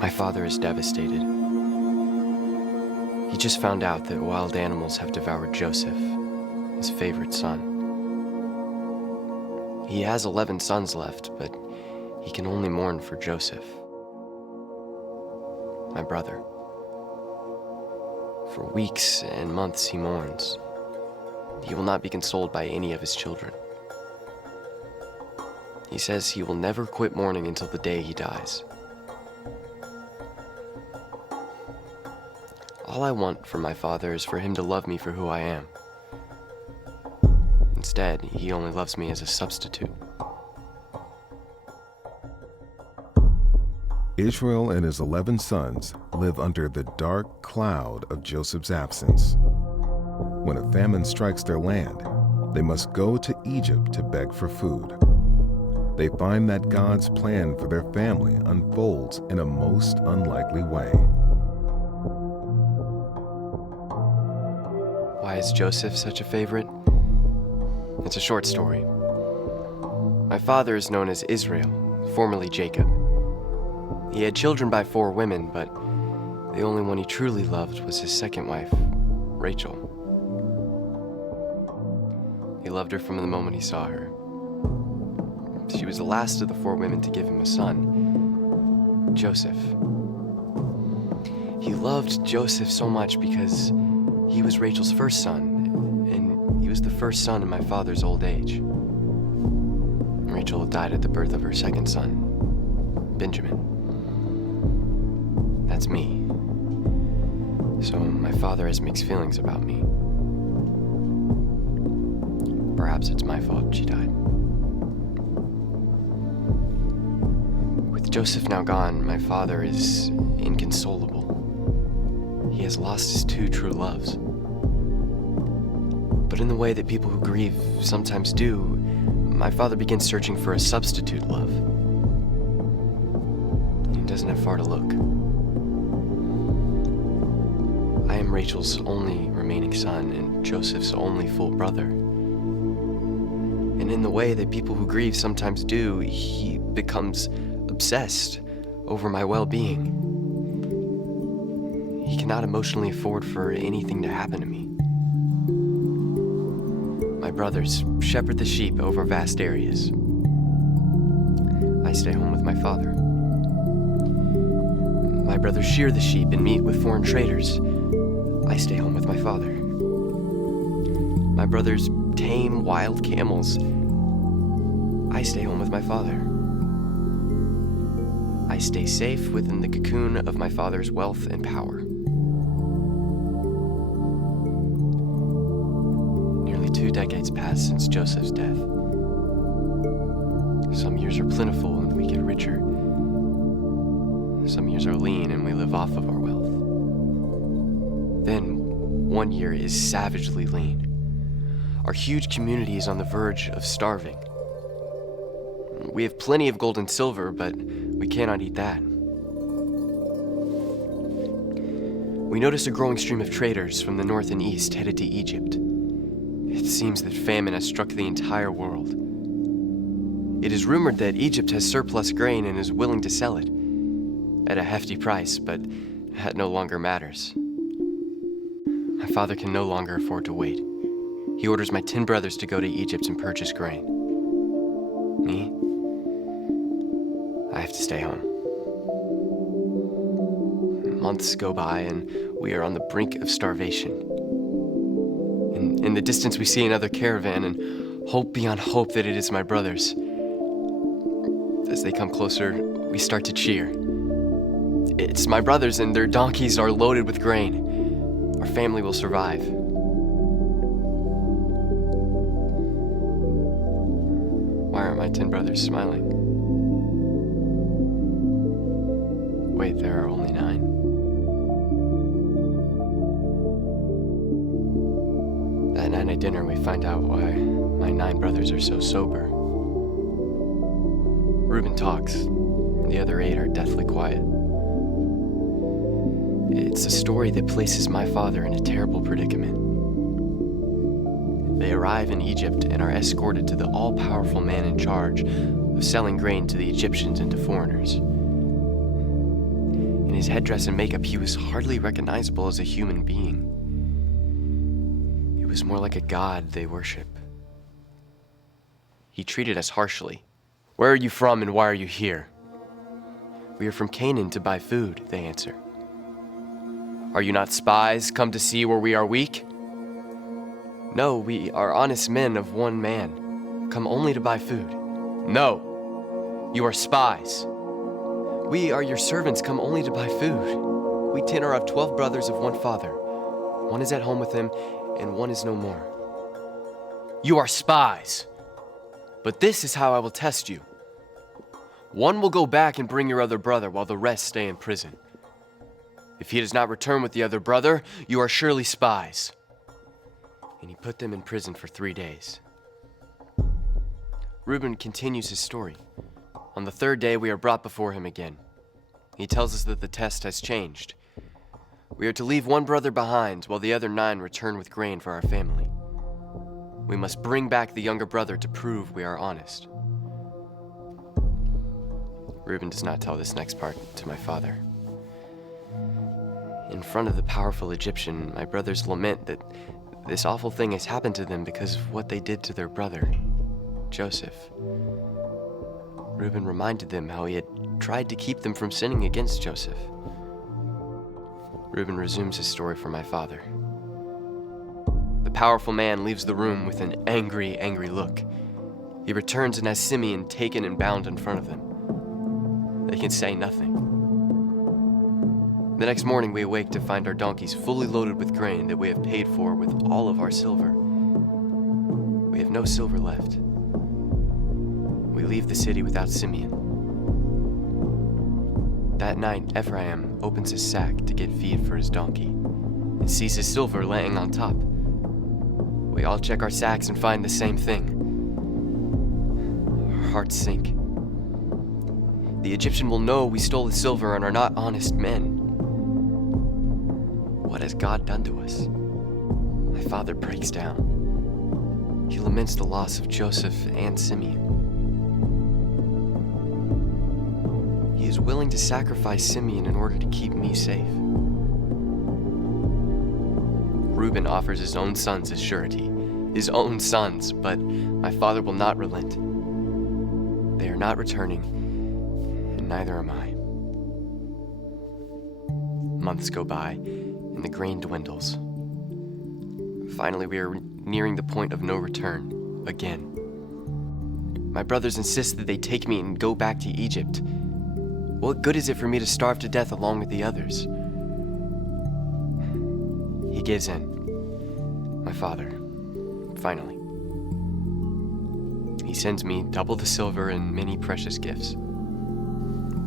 My father is devastated. He just found out that wild animals have devoured Joseph, his favorite son. He has 11 sons left, but he can only mourn for Joseph, my brother. For weeks and months he mourns. He will not be consoled by any of his children. He says he will never quit mourning until the day he dies. All I want from my father is for him to love me for who I am. Instead, he only loves me as a substitute. Israel and his 11 sons live under the dark cloud of Joseph's absence. When a famine strikes their land, they must go to Egypt to beg for food. They find that God's plan for their family unfolds in a most unlikely way. Why is Joseph such a favorite? It's a short story. My father is known as Israel, formerly Jacob. He had children by 4 women, but the only one he truly loved was his second wife, Rachel. He loved her from the moment he saw her. She was the last of the 4 women to give him a son, Joseph. He loved Joseph so much because he was Rachel's first son, and he was the first son in my father's old age. Rachel died at the birth of her second son, Benjamin. That's me. So my father has mixed feelings about me. Perhaps it's my fault she died. With Joseph now gone, my father is inconsolable. He has lost his 2 true loves. But in the way that people who grieve sometimes do, my father begins searching for a substitute love. He doesn't have far to look. I am Rachel's only remaining son and Joseph's only full brother. And in the way that people who grieve sometimes do, he becomes obsessed over my well-being. He cannot emotionally afford for anything to happen to me. My brothers shepherd the sheep over vast areas. I stay home with my father. My brothers shear the sheep and meet with foreign traders. I stay home with my father. My brothers tame wild camels. I stay home with my father. I stay safe within the cocoon of my father's wealth and power. Nearly 2 decades pass since Joseph's death. Some years are plentiful and we get richer. Some years are lean and we live off of our wealth. Then, one year is savagely lean. Our huge community is on the verge of starving. We have plenty of gold and silver, but we cannot eat that. We notice a growing stream of traders from the north and east headed to Egypt. It seems that famine has struck the entire world. It is rumored that Egypt has surplus grain and is willing to sell it at a hefty price, but that no longer matters. My father can no longer afford to wait. He orders my 10 brothers to go to Egypt and purchase grain. Me? I have to stay home. Months go by and we are on the brink of starvation. In the distance we see another caravan and hope beyond hope that it is my brothers. As they come closer, we start to cheer. It's my brothers and their donkeys are loaded with grain. Our family will survive. Why aren't my 10 brothers smiling? Wait, there are only 9. That night at dinner, we find out why my 9 brothers are so sober. Reuben talks. The other 8 are deathly quiet. It's a story that places my father in a terrible predicament. They arrive in Egypt and are escorted to the all-powerful man in charge of selling grain to the Egyptians and to foreigners. his headdress and makeup, he was hardly recognizable as a human being. He was more like a god they worship. He treated us harshly. "Where are you from and why are you here?" "We are from Canaan to buy food," they answer. "Are you not spies, come to see where we are weak?" "No, we are honest men of one man, come only to buy food." "No, you are spies." "We are your servants, come only to buy food. We 10 are of 12 brothers of one father. One is at home with him, and one is no more." "You are spies. But this is how I will test you. One will go back and bring your other brother, while the rest stay in prison. If he does not return with the other brother, you are surely spies." And he put them in prison for 3 days. Reuben continues his story. On the 3rd day, we are brought before him again. He tells us that the test has changed. We are to leave one brother behind, while the other 9 return with grain for our family. We must bring back the younger brother to prove we are honest. Reuben does not tell this next part to my father. In front of the powerful Egyptian, my brothers lament that this awful thing has happened to them because of what they did to their brother, Joseph. Reuben reminded them how he had tried to keep them from sinning against Joseph. Reuben resumes his story for my father. The powerful man leaves the room with an angry, angry look. He returns and has Simeon taken and bound in front of them. They can say nothing. The next morning we awake to find our donkeys fully loaded with grain that we have paid for with all of our silver. We have no silver left. We leave the city without Simeon. That night, Ephraim opens his sack to get feed for his donkey and sees his silver laying on top. We all check our sacks and find the same thing. Our hearts sink. The Egyptian will know we stole the silver and are not honest men. What has God done to us? My father breaks down. He laments the loss of Joseph and Simeon. He is willing to sacrifice Simeon in order to keep me safe. Reuben offers his own sons as surety, his own sons, but my father will not relent. They are not returning, and neither am I. Months go by, and the grain dwindles. Finally, we are nearing the point of no return, again. My brothers insist that they take me and go back to Egypt. What good is it for me to starve to death along with the others? He gives in. My father, finally. He sends me double the silver and many precious gifts.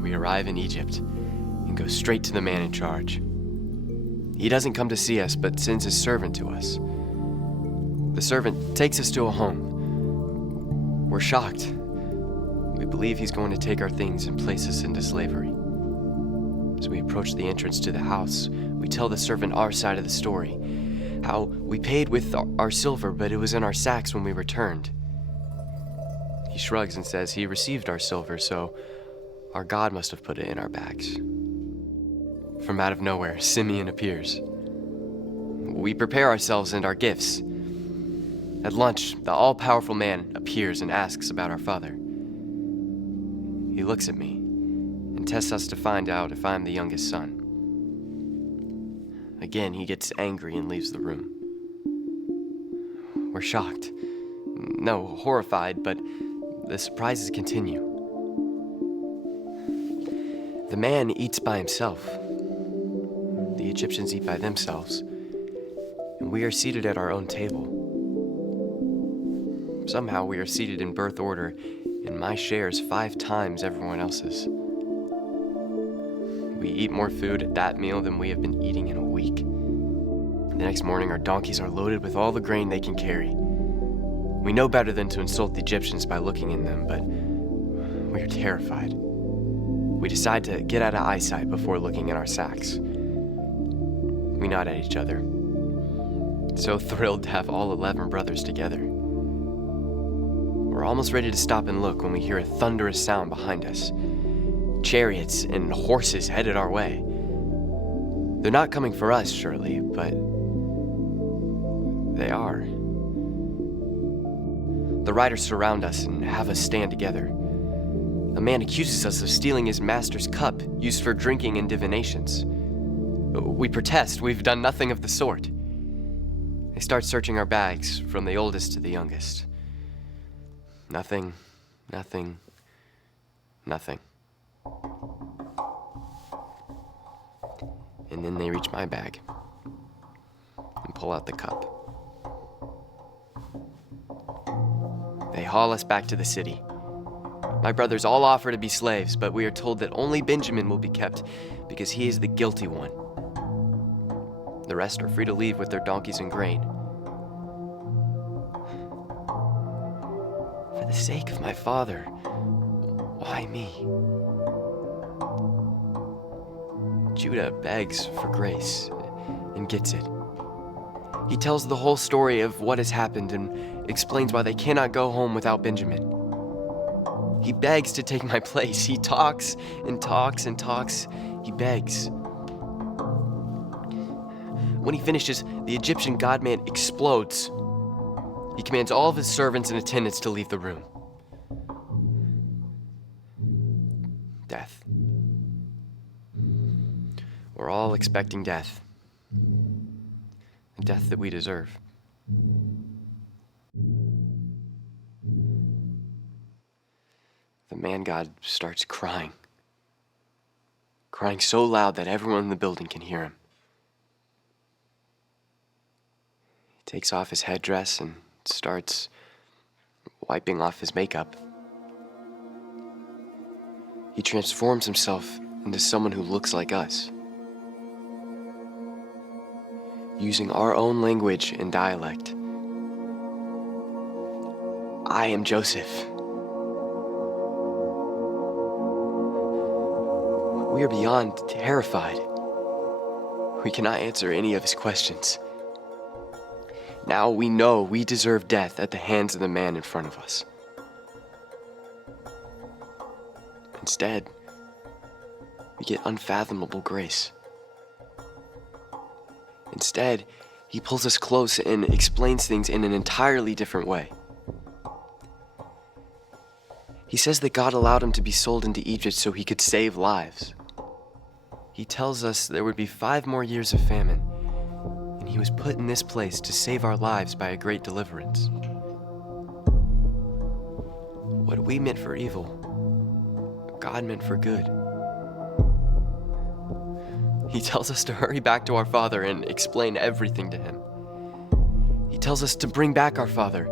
We arrive in Egypt and go straight to the man in charge. He doesn't come to see us, but sends his servant to us. The servant takes us to a home. We're shocked. We believe he's going to take our things and place us into slavery. As we approach the entrance to the house, we tell the servant our side of the story. How we paid with our silver, but it was in our sacks when we returned. He shrugs and says he received our silver, so our God must have put it in our bags. From out of nowhere, Simeon appears. We prepare ourselves and our gifts. At lunch, the all-powerful man appears and asks about our father. He looks at me and tests us to find out if I'm the youngest son. Again, he gets angry and leaves the room. We're shocked. No, horrified, but the surprises continue. The man eats by himself. The Egyptians eat by themselves. And we are seated at our own table. Somehow we are seated in birth order, and my share is 5 times everyone else's. We eat more food at that meal than we have been eating in a week. The next morning, our donkeys are loaded with all the grain they can carry. We know better than to insult the Egyptians by looking in them, but we are terrified. We decide to get out of eyesight before looking at our sacks. We nod at each other, so thrilled to have all 11 brothers together. We're almost ready to stop and look when we hear a thunderous sound behind us. Chariots and horses headed our way. They're not coming for us, surely, but they are. The riders surround us and have us stand together. A man accuses us of stealing his master's cup used for drinking and divinations. We protest. We've done nothing of the sort. They start searching our bags from the oldest to the youngest. Nothing, nothing, nothing. And then they reach my bag and pull out the cup. They haul us back to the city. My brothers all offer to be slaves, but we are told that only Benjamin will be kept because he is the guilty one. The rest are free to leave with their donkeys and grain. For the sake of my father, why me? Judah begs for grace and gets it. He tells the whole story of what has happened and explains why they cannot go home without Benjamin. He begs to take my place. He talks and talks and talks. He begs. When he finishes, the Egyptian god-man explodes. He commands all of his servants and attendants to leave the room. Death. We're all expecting death. The death that we deserve. The man-god starts crying. Crying so loud that everyone in the building can hear him. He takes off his headdress and starts wiping off his makeup. He transforms himself into someone who looks like us. Using our own language and dialect. I am Joseph. We are beyond terrified. We cannot answer any of his questions. Now we know we deserve death at the hands of the man in front of us. Instead, we get unfathomable grace. Instead, he pulls us close and explains things in an entirely different way. He says that God allowed him to be sold into Egypt so he could save lives. He tells us there would be 5 more years of famine, and he was put in this place to save our lives by a great deliverance. What we meant for evil, God meant for good. He tells us to hurry back to our father and explain everything to him. He tells us to bring back our father,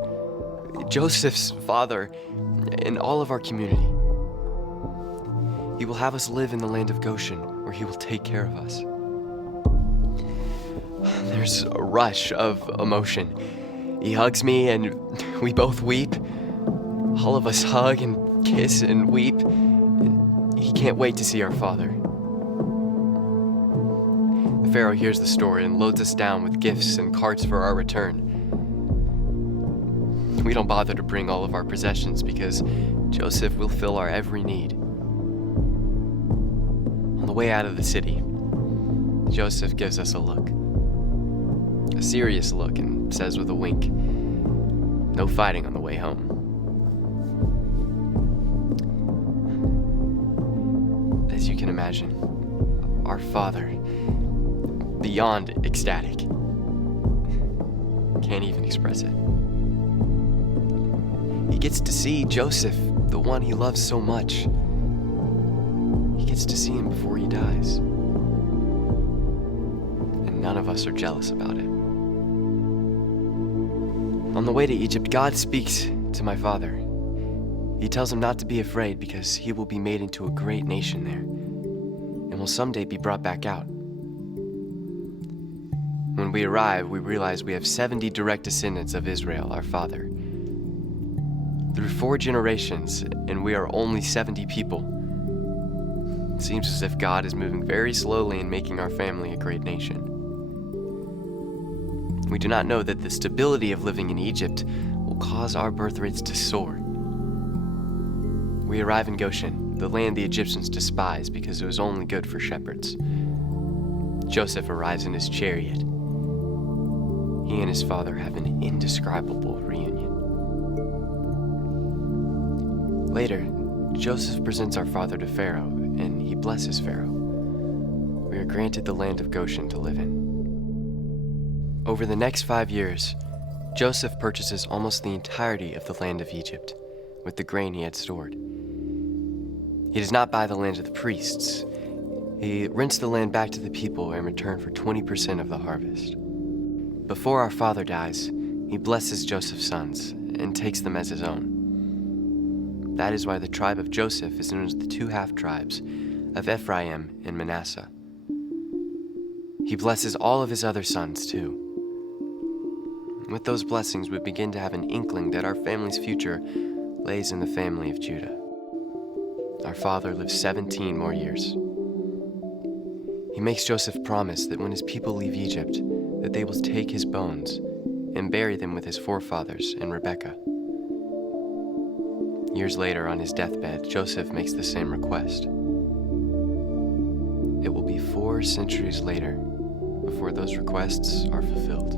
Joseph's father, and all of our community. He will have us live in the land of Goshen, where he will take care of us. There's a rush of emotion. He hugs me and we both weep. All of us hug and kiss and weep. And he can't wait to see our father. The Pharaoh hears the story and loads us down with gifts and carts for our return. We don't bother to bring all of our possessions because Joseph will fill our every need. On the way out of the city, Joseph gives us a look. A serious look, and says with a wink, "No fighting on the way home." As you can imagine, our father, beyond ecstatic, can't even express it. He gets to see Joseph, the one he loves so much. He gets to see him before he dies. And none of us are jealous about it. On the way to Egypt, God speaks to my father. He tells him not to be afraid because he will be made into a great nation there and will someday be brought back out. When we arrive, we realize we have 70 direct descendants of Israel, our father. Through 4 generations, and we are only 70 people. It seems as if God is moving very slowly in making our family a great nation. We do not know that the stability of living in Egypt will cause our birth rates to soar. We arrive in Goshen, the land the Egyptians despise because it was only good for shepherds. Joseph arrives in his chariot. He and his father have an indescribable reunion. Later, Joseph presents our father to Pharaoh, and he blesses Pharaoh. We are granted the land of Goshen to live in. Over the next 5 years, Joseph purchases almost the entirety of the land of Egypt with the grain he had stored. He does not buy the land of the priests. He rents the land back to the people in return for 20% of the harvest. Before our father dies, he blesses Joseph's sons and takes them as his own. That is why the tribe of Joseph is known as the two half-tribes of Ephraim and Manasseh. He blesses all of his other sons, too. With those blessings, we begin to have an inkling that our family's future lays in the family of Judah. Our father lives 17 more years. He makes Joseph promise that when his people leave Egypt, that they will take his bones and bury them with his forefathers and Rebekah. Years later, on his deathbed, Joseph makes the same request. It will be 4 centuries later before those requests are fulfilled.